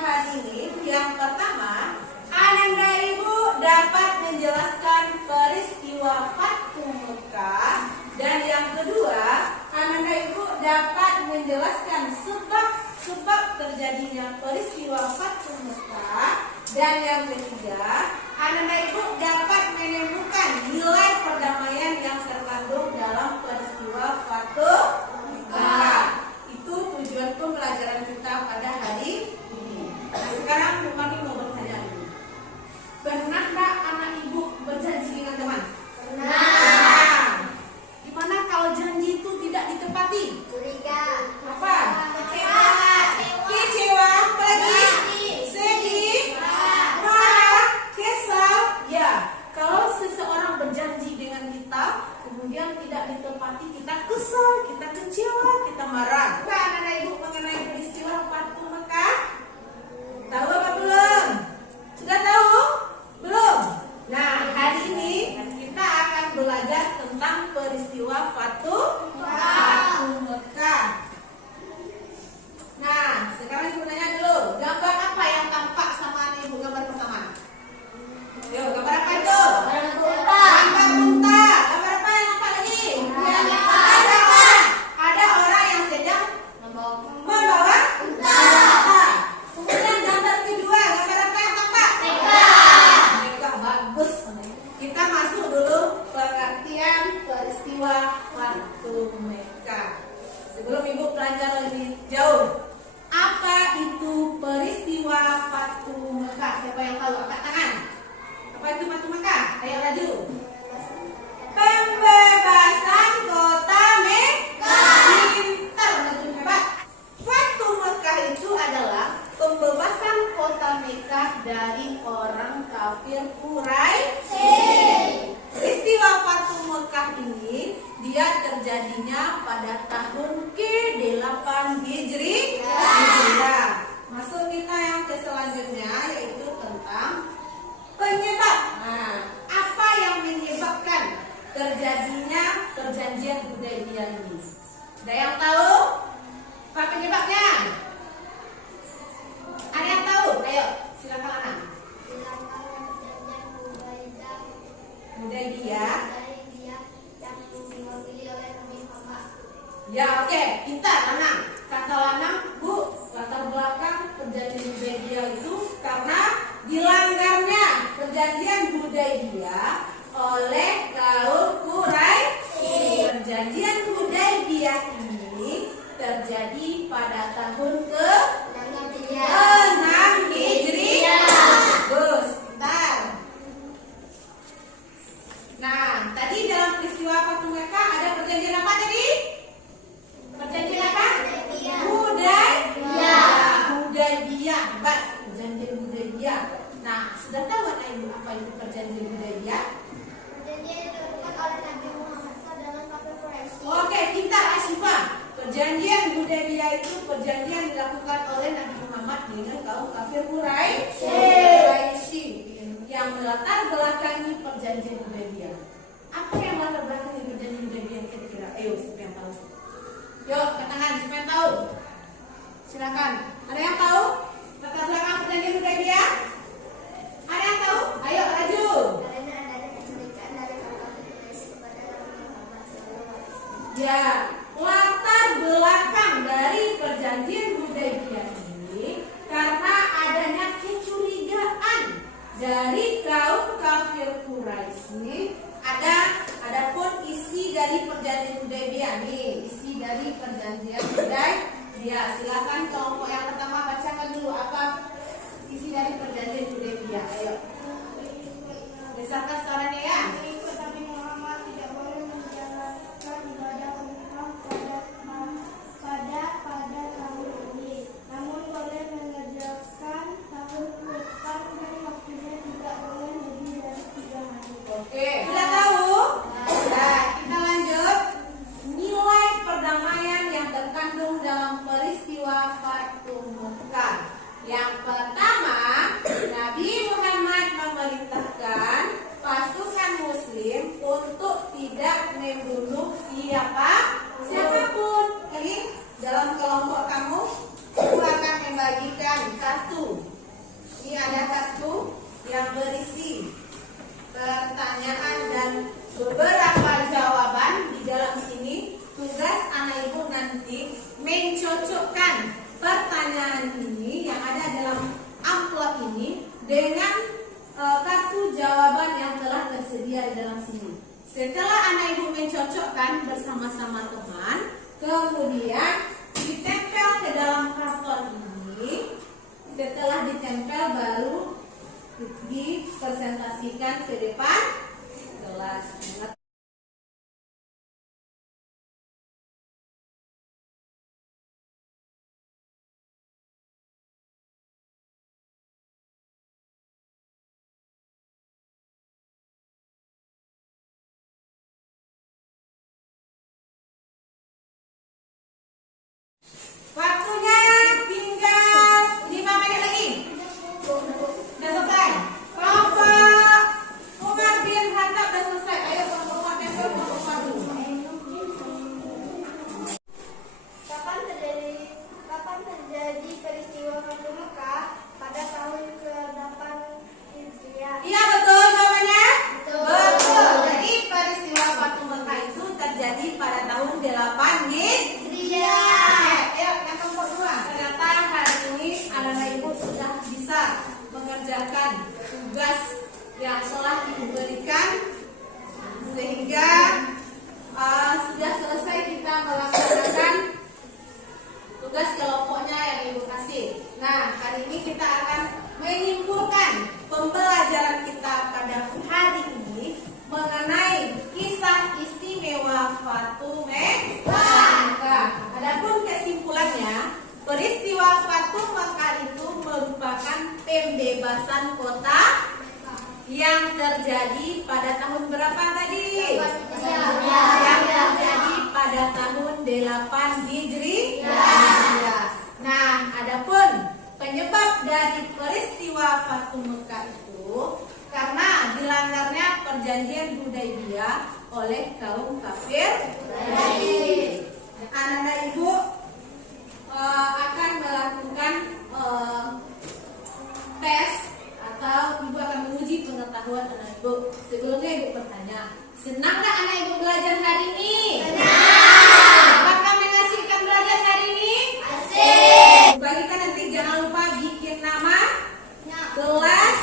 hari ini yang pertama, Ananda Ibu dapat menjelaskan peristiwa Fathu Mekah, dan yang kedua, Ananda Ibu dapat menjelaskan sebab terjadinya peristiwa Fathu Mekah, dan yang ketiga, Ananda Ibu dapat menemukan nilai perdamaian yang terkandung dalam peristiwa Fathu Mekah. Itu tujuan pembelajaran kita pada hari ini. Nah, sekarang Bu Mami mau bertanya dulu. Pernah nggak anak ibu berjanji dengan teman? Pernah. Gimana kalau janji itu tidak ditepati? Curiga. Apa? Kecewa. Apalagi? Sedih. Marah. Kesal. Ya. Kalau seseorang berjanji dengan kita, kemudian tidak ditepati, kita kesal, kita kecewa, kita marah. Bukan anak ibu mengenai peristiwa Fathu Mekah? Tahu apa belum? Sudah tahu? Belum? Nah, hari ini kita akan belajar tentang peristiwa Fathu Mekah. Nah, sekarang ibu nanya dulu, gambar apa yang tampak sama anak ibu gambar pertama? Yuk, gambar apa itu? Gambar unta. Gambar apa yang nampak lagi? Ada orang yang sedang membawa unta. Kemudian gambar kedua, gambar apa yang tampak? Mekah. Bagus. Kita masuk dulu pengertian peristiwa Fathu Mekah. Sebelum ibu belajar lebih jauh, apa itu peristiwa Fathu Mekah? Siapa yang tahu? Angkat tangan. Apa itu Fathu Mekah? Ayo maju. Pembebasan kota Mekah. Pintar, maju hebat. Fathu Mekah itu adalah pembebasan kota Mekah dari orang kafir Quraisy. Peristiwa Fathu Mekah ini dia terjadinya pada tahun ke-8 Hijriah. Masuk kita yang ke selanjutnya, yaitu tentang penyebab. Nah, apa yang menyebabkan terjadinya perjanjian Hudaybiyah ini? Ada yang tahu? Apa penyebabnya? Ada yang tahu? Ayo, silakan anak. Hudaybiyah. Ya, oke, pintar anak. Kata anak, Bu, latar belakang perjanjian Hudaybiyah itu karena dilanggarnya perjanjian Hudaybiyah oleh kaum Quraisy. Perjanjian Hudaybiyah ini terjadi pada tahun ke-6 Hijriah. Bagus, bentar. Nah, tadi dalam peristiwa Fathu Mekah ada perjanjian apa tadi? Perjanjian apa? Hudaybiyah. Hebat, perjanjian Hudaybiyah. Nah, sudah tahu anak ibu apa itu perjanjian Hudaybiyah? Perjanjian yang dilakukan oleh Nabi Muhammad SAW kafir Quraisy. Oke, pintar Asyifa. Perjanjian Hudaybiyah itu perjanjian dilakukan oleh Nabi Muhammad dengan kaum kafir Quraisy yang melatar belakangi perjanjian Hudaybiyah. Apa yang melatar belakangi perjanjian Hudaybiyah kira-kira? Ayo, siapa yang tahu? Yuk, ke tangan, siapa yang tahu? Silakan. Ada yang tahu latar belakang perjanjian Hudaybiyah? Ada yang tahu? Ayo, maju. Karena adanya kecurigaan dari kaum kafir Quraisy kepada Nabi Muhammad SAW. Ya, latar belakang dari perjanjian Hudaybiyah ini karena adanya kecurigaan dari kaum kafir Quraisy. Adapun isi dari perjanjian Hudaybiyah nih, isi dari perjanjian Hudaybiyah. Silakan kelompok yang pertama bacakan dulu apa isi dari perjanjian Hudaybiyah. Ayo. Misalkan suaranya ya. Nabi Muhammad tidak boleh menjalankan ibadah umrah pada tahun ini, namun boleh mengerjakan tahun depan dan waktunya tidak boleh lebih dari 3 hari. Oke. dengan kartu jawaban yang telah tersedia di dalam sini. Setelah anak ibu mencocokkan bersama-sama teman, kemudian ditempel ke dalam karton ini. Setelah ditempel baru dipresentasikan ke depan kelas. Waktunya tinggal 5 menit lagi. Sudah selesai. Kelompok Umar bin Khattab sudah selesai. Ayo kelompok tempel kelompok padu. Kapan terjadi peristiwa Fathu Mekah pada tahun ke-8 Hijriah? Iya betul jawabannya. Betul. Jadi peristiwa Fathu Mekah itu terjadi pada tahun 8 Hijriah. Ayo yang kelompok 2. Ternyata hari ini anak-anak ibu sudah bisa mengerjakan tugas yang telah diberikan sehingga sudah selesai kita melaksanakan tugas kelompoknya yang ibu kasih. Nah, hari ini kita akan menyimpulkan pembelajaran kita pada hari ini mengenai kisah istimewa Fathu Mekah. Adapun kesimpulannya, peristiwa Fathu Mekah itu merupakan pembebasan kota yang terjadi pada tahun berapa tadi? Yang terjadi pada tahun 8 Hijriah. Nah, adapun penyebab dari peristiwa Fathu Mekah itu karena dilanggarnya perjanjian Hudaybiyah oleh kaum kafir. Anak-anak ibu akan melakukan tes atau ibu akan menguji pengetahuan anak ibu. Sebelumnya ibu bertanya, senang nggak anak ibu belajar hari ini? Senang. Apakah mengasihkan belajar hari ini? Asik. Bagikan nanti jangan lupa bikin nama kelas.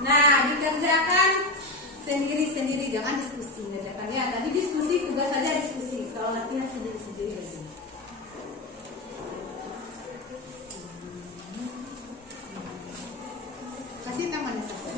Nah, dikerjakan sendiri-sendiri, jangan diskusi. Ngerjakannya tadi diskusi, tugas saja diskusi. Kalau latihan sendiri-sendiri. Kasih namanya saja.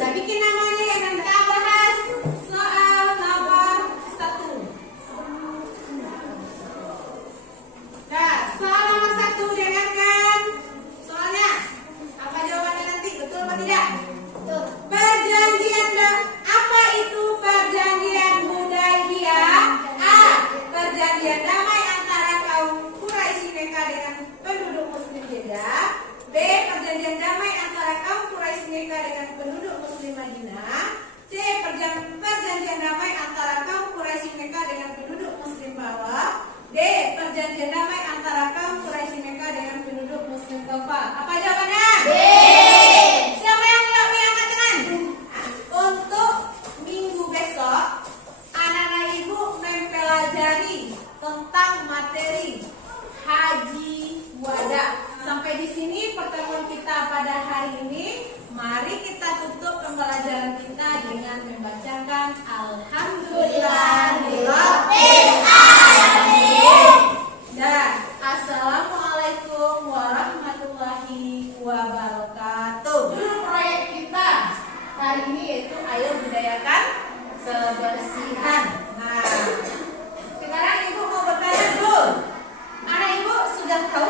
Nah, bikin namanya yang nanti kita bahas soal nomor 1. Nah, soal nomor 1 dengarkan. Soalnya apa jawabannya nanti? Betul atau tidak? Betul. Apa itu perjanjian Hudaybiyah? A. Perjanjian damai antara kaum Quraisy Mekah dengan penduduk Muslim Jeddah. B. Perjanjian damai antara kaum Quraisy Mekah dengan penduduk Muslim Madinah. C. Perjanjian damai antara kaum Quraisy Mekah dengan penduduk Muslim Bawah. D. Perjanjian damai antara kaum Quraisy Mekah dengan penduduk Muslim Kufah. Apa jawabannya? B. Siapa yang angkat tangan? Untuk minggu besok, anak-anak ibu mempelajari tentang materi haji wada. Sampai di sini pertemuan kita pada hari ini. Mari kita tutup pembelajaran kita dengan membacakan Alhamdulillahirabbil alamin. Dan Assalamualaikum warahmatullahi wabarakatuh. Proyek kita hari ini yaitu ayo budayakan kebersihan. Nah, sekarang ibu mau bertanya dulu. Anak ibu sudah tahu